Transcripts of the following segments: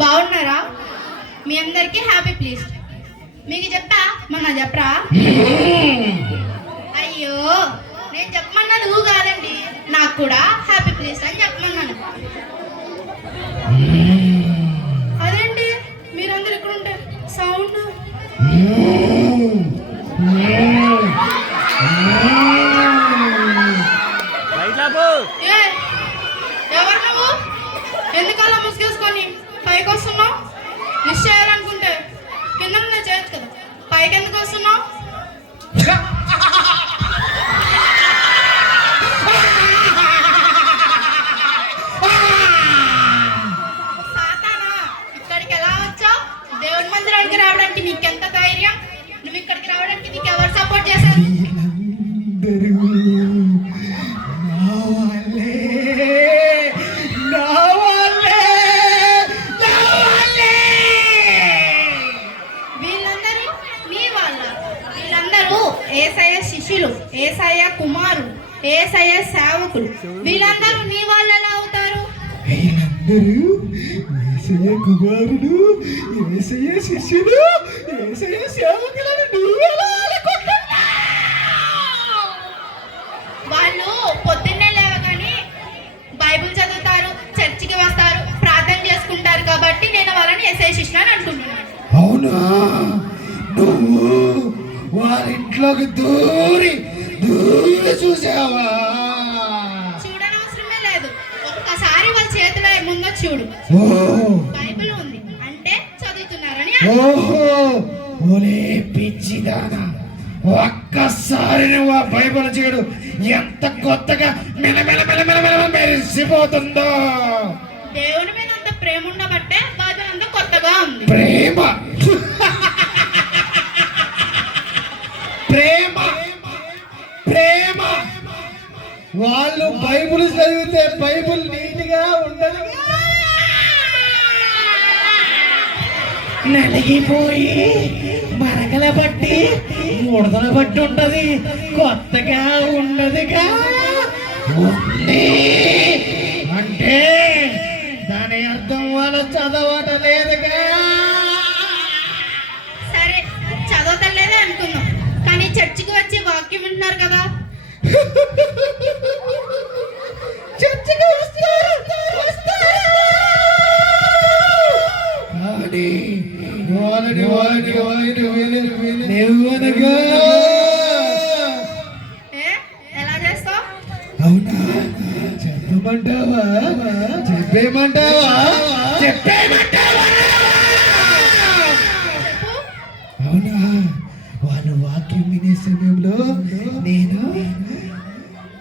బాగున్నారా? మీ అందరికీ happy please. మీకు చెప్పా మొన్న చెప్పరా? అయ్యో నేను చెప్పమన్నది నువ్వు కాదండి, నాకు కూడా హ్యాపీ ప్లీజ్ అని చెప్పమన్నాను. అదేంటి మీరందరూ ఇక్కడ ఉంటారు సౌండ్? ఎవరు నువ్వు? ఎందుకలా ముసుగేసుకొని పైకి వస్తున్నావు? మిస్ చేయాలనుకుంటే కింద చేయొచ్చు కదా, పైకి ఎందుకు వస్తున్నావు? సాతానా, ఇక్కడికి ఎలా వచ్చావు? దేవుడి మందిరానికి రావడానికి నీకెంత ధైర్యం? నువ్వు ఇక్కడికి రావడానికి నీకు ఎవరు సపోర్ట్ చేశారు? ఏసయ్య శిష్యులు, ఏసయ్య కుమారులు, ఏసయ్య సేవకులు. వీళ్ళందరూ నీ వాళ్ళు ఎలా అవుతారు? వీళ్ళందరూ ఏసయ్య కుమారులు, ఏసయ్య శిష్యులు, ఏసయ్య సేవకులను నువ్వెలా అనుకుంటున్నావు? వాళ్ళు పొద్దున్నే లేవగానే బైబిల్ చదువుతారు, చర్చికి వస్తారు, ప్రార్థన చేసుకుంటారు కాబట్టి నేను వాళ్ళని ఏసయ్య శిష్యులు అని అనుకుంటున్నాను. అవునా? నువ్వు వారింట్లోకి దూరి చూసావా? చూడనవసరమే లేదు, ఒక్కసారి వాళ్ళ చేతిలో ముందో చూడు. బైబిల్ ఉంది అంటే చదువుతున్నారని. ఓహో, ఓలే పిచ్చిదానా, ఒక్కసారి నువ్వు ఆ బైబిల్ చూడు, ఎంత కొత్తగా మెరిసిపోతుందో. దేవుని మీద అంత ప్రేమ ఉండబట్టే బైబిల్ అంతా కొత్తగా ఉంది. ప్రేమ ప్రేమ ప్రేమ వాళ్ళు బైబిల్ చదివితే బైబిల్ నీట్గా ఉండదు, నలిగిపోయి మరకల బట్టి ముడతల బట్టి ఉంటది, కొత్తగా ఉండదుగా. ఉంది అంటే దాని అర్థం వాళ్ళు చదవటలేదుగా. సరే చదవతలేదే అనుకుందాం, కానీ చర్చికి వచ్చి వాక్యం వింటున్నారు కదా. చర్చికి వస్తారు ఎలా చేస్తావు? అవునా? చెప్పమంటావా? చెప్పేయమంటావా? అవునా? వాళ్ళు వాక్యం వినే సమయంలో నేను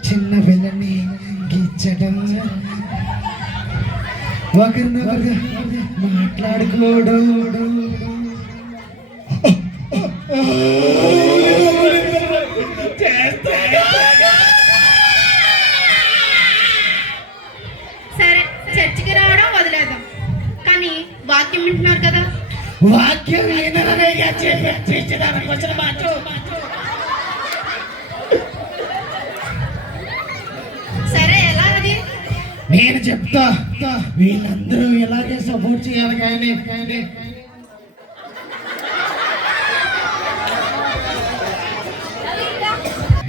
చిన్న పిల్లని గిచ్చడం, ఒకరినొకరు మాట్లాడుకోవడం, సరే చర్చికి రావడం వదిలేద్దాం, కానీ వాక్యం వింటున్నారు కదా. వాక్యం వినరనేగా చెప్పేదానికి వచ్చిన మాట. సరే ఎలా అది? నేను చెప్తా, వీళ్ళందరూ ఎలాగే సపోర్ట్ చేయాలి. కానీ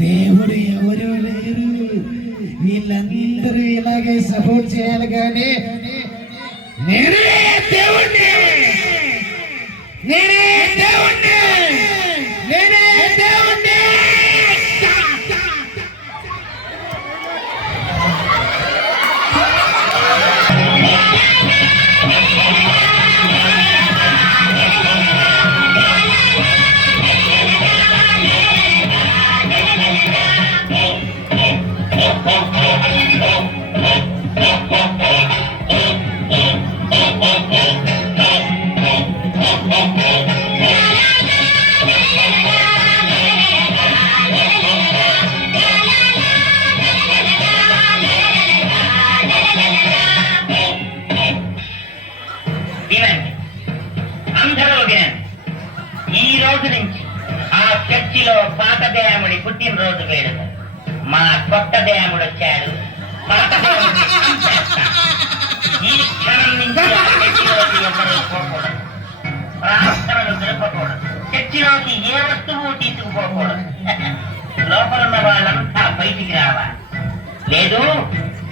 దేవుడు ఎవరు లేరు, వీళ్ళందరూ ఇలాగే సపోర్ట్ చేయాలి. కానీ నేనే దేవుణ్ణి, నేనే దేవుణ్ణి, నేనే దేవుణ్ణి. పాత దేవుడి పుట్టినరోజు వేడుక. మా కొత్త దేవుడు వచ్చాడు. పాత దేవుడిని ఈ క్షణం నుంచి లేదు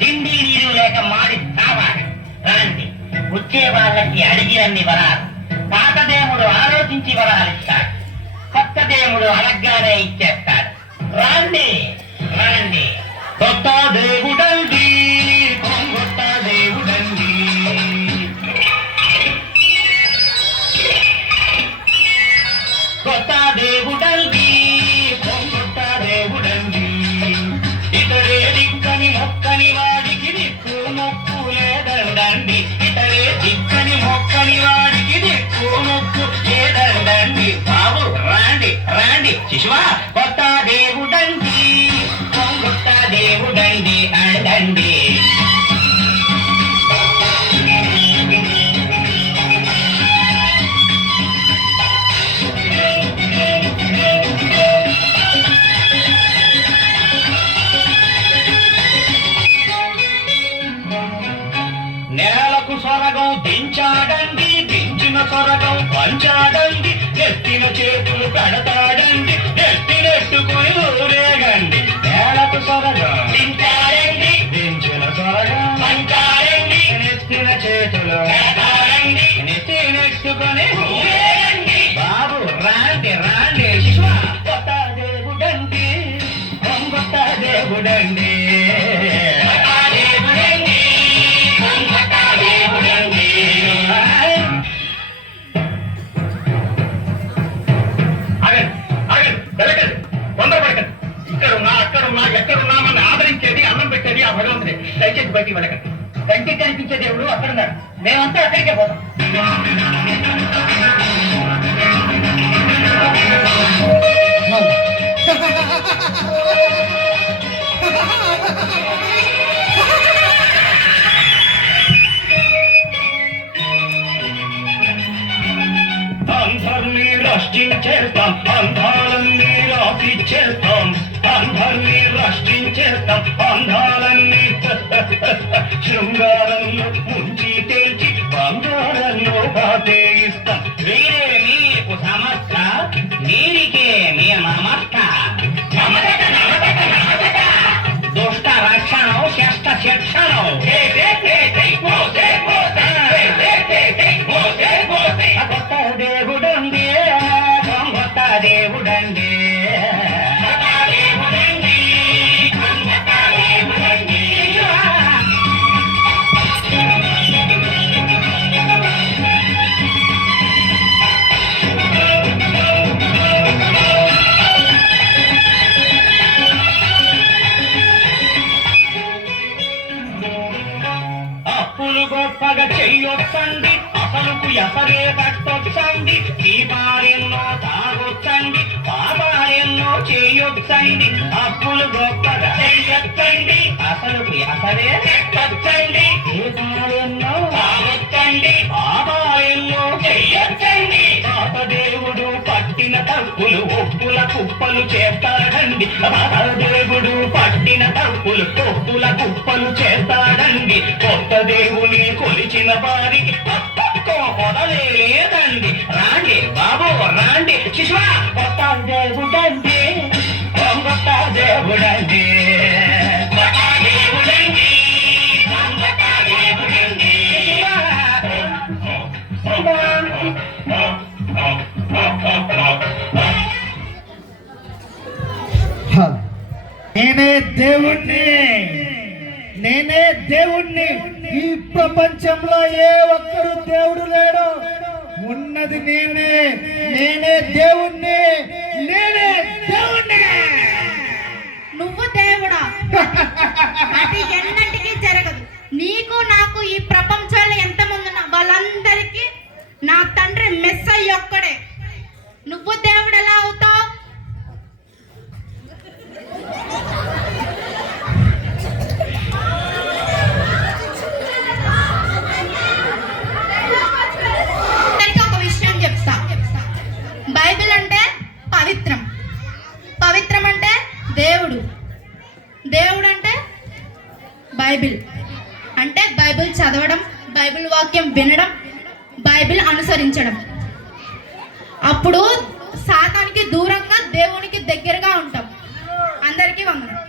తిండి నీరు లేక మాడి సావాలి. రండి, వచ్చే వాళ్ళకి అడిగినన్ని వరాలు పాత దేవుడు ఆలోచించి వరాలు ఇస్తాడు, కొత్త దేవుడు అడగ్గానే ఇచ్చేస్తాడు. రండి రండి. కొత్త దేవుడండి, కొత్త దేవుడండి. కొత్త దేవుడండి, కొత్త దేవుడండి. ఇతరే దిక్కని మొక్కని వాడికి దిక్కు మొక్కు లేదండి. ఇతరే దిక్కని మొక్కని వాడికి దిక్కు మొక్కు లేదండి. బాబు రాండి రాండి శిశువా, కొత్త దేవుడండి, కొత్త దేవుడండి అండండి. నేలకు సొరగం దించాడండి, దించిన సొరగం పంచాడండి. ఎత్తిన చేతులు పెడతాడండి, ఎత్తినెట్టుకుని ఊరేగండి. నేలకు సొరగం దించాడండి, దించిన సొరగం పంచాడండి. ఎత్తిన చేతులు పెడతాడండి, ఎత్తినెట్టుకుని ఊరేగండి. బాబు రాండి రాండి శిశువా, కొత్త దేవుడండి, కొత్త దేవుడండి. ఎక్కడున్నామని ఆదరించేది, అన్నం పెట్టేది ఆ భగవంతుడే. దయచేసి బయటికి వెళ్ళకండి. కంటికి కనిపించే దేవుడు అక్కడున్నాడు, మేమంతా అక్కడికే పోతాం. అందరినీ రక్షించేస్తాం, అందాలన్నీ రాసిచ్చేస్తాం. అందరినీ రక్షించేస్తాం, అందాలన్నీ శృంగారంలో ముంచి తేల్చి బంగారంలో బాధేయిస్తాం. వీరే మీకు సమస్త, వీరికే మీ నమస్క. దుష్ట రక్షణం, శస్త శిక్షణం. కొత్త దేవుడండి, కొత్త దేవుడండి. అప్పులు గొప్పగా చెయ్యొచ్చండి, అసలుకు ఎసరే కట్టొచ్చండి. దీపాలెన్నో తాగొచ్చండి, పాపాలెన్నో చేయొచ్చండి. అప్పులు గొప్పగా చెయ్యొచ్చండి, అసలుకు ఎసరే కట్టొచ్చండి. దీపాలెన్నో తాగొచ్చండి, పాపాలెన్నో చెయ్యొచ్చండి. పాత దేవుడు పట్టిన తప్పులు ఒప్పుల కుప్పలు చేస్తాడండి. పాత దేవుడు పట్టిన తప్పులు ఒప్పుల కుప్పలు చేస్తాడండి. కొత్త దేవుని కొలిచిన వారికి మొదలేదండి. రాండి బాబు రాండి శిశువా, కొత్త దేవుడండి, కొత్త దేవుడండి. కొత్త దేవుడండి, కొత్త దేవుడండి. నేనే దేవుణ్ణి, నేనే దేవుణ్ణి. ఈ ప్రపంచంలో ఏ ఒక్కరు దేవుడు లేడు, ఉన్నది నేనే. నేనే దేవుణ్ణి, నేనే దేవుణ్ణి. నువ్వు దేవుడా? అది ఎన్నటికీ జరగదు. నీకు నాకు ఈ ప్రపంచంలో ఎంతమంది ఉన్నా వాళ్ళందరికీ నా తండ్రి మెస్సయ్య ఒక్కడే. నువ్వు దేవుడు ఎలా అవుతావు? ఒక విషయం చెప్తా. బైబిల్ అంటే పవిత్రం, పవిత్రం అంటే దేవుడు, దేవుడు అంటే బైబిల్. అంటే బైబిల్ చదవడం, బైబిల్ వాక్యం వినడం, బైబిల్ అనుసరించడం. అప్పుడు సాతానికి దూరంగా దేవునికి దగ్గరగా ఉంటాం. అందరికీ వందనం.